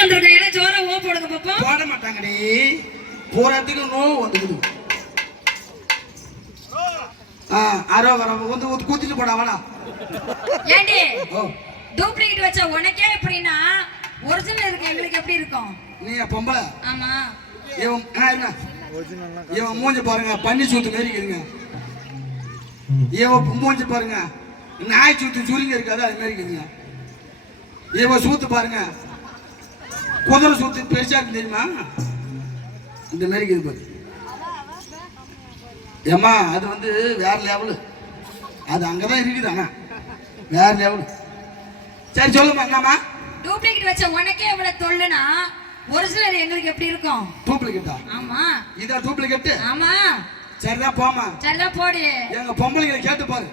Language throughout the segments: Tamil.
வந்திருக்கேன் ஏன்னா ஜோரா ஓ போடுங்க பாப்போம். போட மாட்டாங்கடி பூராத்துக்கு நோவு வந்துக்குது. ஆ அரோ வர வந்து கூத்திட்டு போடா வாடா. ஏண்டி? டூப்ளிகேட் வச்ச உனக்கே எப்படின்னா ஒரிஜினல் இருக்கு. எங்களுக்கு எப்படி இருக்கும்? நீ பொம்பளை. ஆமா. இவன் இருங்க. இவன் மூஞ்சி பாருங்க. பன்னி சூத்து மாரி இருக்குதுங்க இவன் மூஞ்சி பாருங்க. நாய் சூத்து சுருங்கி இருக்காது அது மாதிரி இருக்குதுங்க இவன் சூத்து பாருங்க. குதிரை சூத்து பெருசா இருக்கு தெரியுமா? இந்த மாதிரி இருக்குது பாரு. ஏம்மா அது வந்து வேற லெவலு அது அங்கதான் இருக்குது அண்ணா வேற லெவலு சரி சொல்லுமா என்னம்மா? டூப்ளிகேட் வச்ச உனக்கே இவ்வளவு தொல்லுனா ஒரிஜினல் எங்களுக்கு எப்படி இருக்கும்? டூப்ளிகேட்டா ஆமா. இதான் டூப்ளிகேட்டு ஆமா. சரிதான் போமா சரிதான் போடு. எங்க பொம்பளைங்களை கேட்டு பாரு.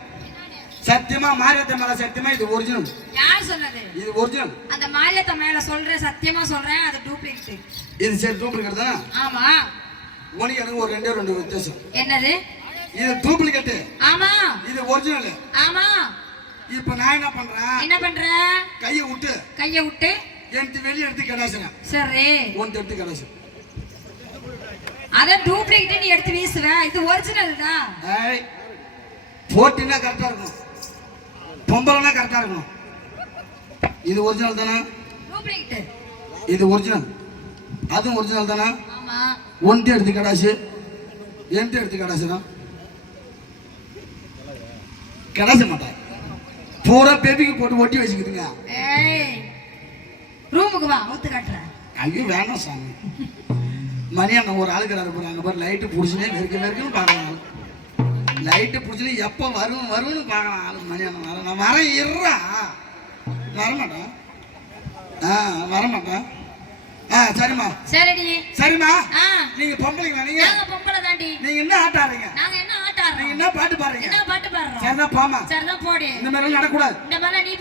சத்தியமா மாரியத்த மேல சத்தியமா இது ஒரிஜினல் யார் சொன்னது? இது ஒரிஜினல் அந்த மாரியத்த மேல சொல்றேன் சத்தியமா சொல்றேன் அது டூப்ளிகேட் இது சரி டூப்ளிகேட் தானே? ஆமா. உனக்கு எனக்கு ஒரு ரெண்டே ரெண்டு வித்தியாசம். என்னது? இது டூப்ளிகேட் ஆமா. இது ஒரிஜினல் ஆமா. இப்ப நான் என்ன பண்றேன்? என்ன பண்ற? கையை விட்டு. கைய விட்டு? எடுத்து வெளியே எடுத்து கிடாசுறேன் சரி. ஒன்று எடுத்து கிடாசு அத டூப்ளிகேட் நீ எடுத்து வீசுவ. இது ஒரிஜினல் தான். போட்டினா கரெக்டா இருக்கும். பொம்பளைனா கரெக்டா இருக்கும் இது ஒரிஜினல் தானே? இது ஒரிஜினல் அதுவும் ஒரிஜினல் தானே? ஒன்று எடுத்து கடாசு. என்ட்டு எடுத்து கடாசுனா கடாச மாட்டேன் பூரா பேபிக்கு போட்டு ஒட்டி வச்சுக்கிதுங்க ஏய் ரூமுக்கு வா ஊத்து காட்டுறேன். ஐயோ வேணாம் சாமி. மணி அங்கே ஒரு ஆளுக்கிறாரு போகிறாங்க பாரு லைட்டு பிடிச்சினே நெருக்க நெருக்குன்னு பார்க்கலாம் லைட்டு பிடிச்சினே எப்போ வரும் வரும்னு பார்க்கலாம். ஆளு மணி அண்ணன் வர நான் வரேன் இருறா வரமாட்டேன் ஆ வரமாட்டேன் ஆ சரிம்மா. சரிடி. சரிம்மா. ஆ. நீங்கள் பொம்பளைங்களா நீங்க நாங்க பொம்பளை தாண்டி. என்ன ஆடுறீங்க? நாங்க என்ன ஆட்ட நீங்க ஆடுறோம் என்ன பாட்டு பாடுறீங்க? என்ன பாட்டு பாடுறோம்? சரிதான் போமா சரிதான் போடு. இந்த மாதிரி நடக்கூடாது இந்த மாதிரிலாம் நீ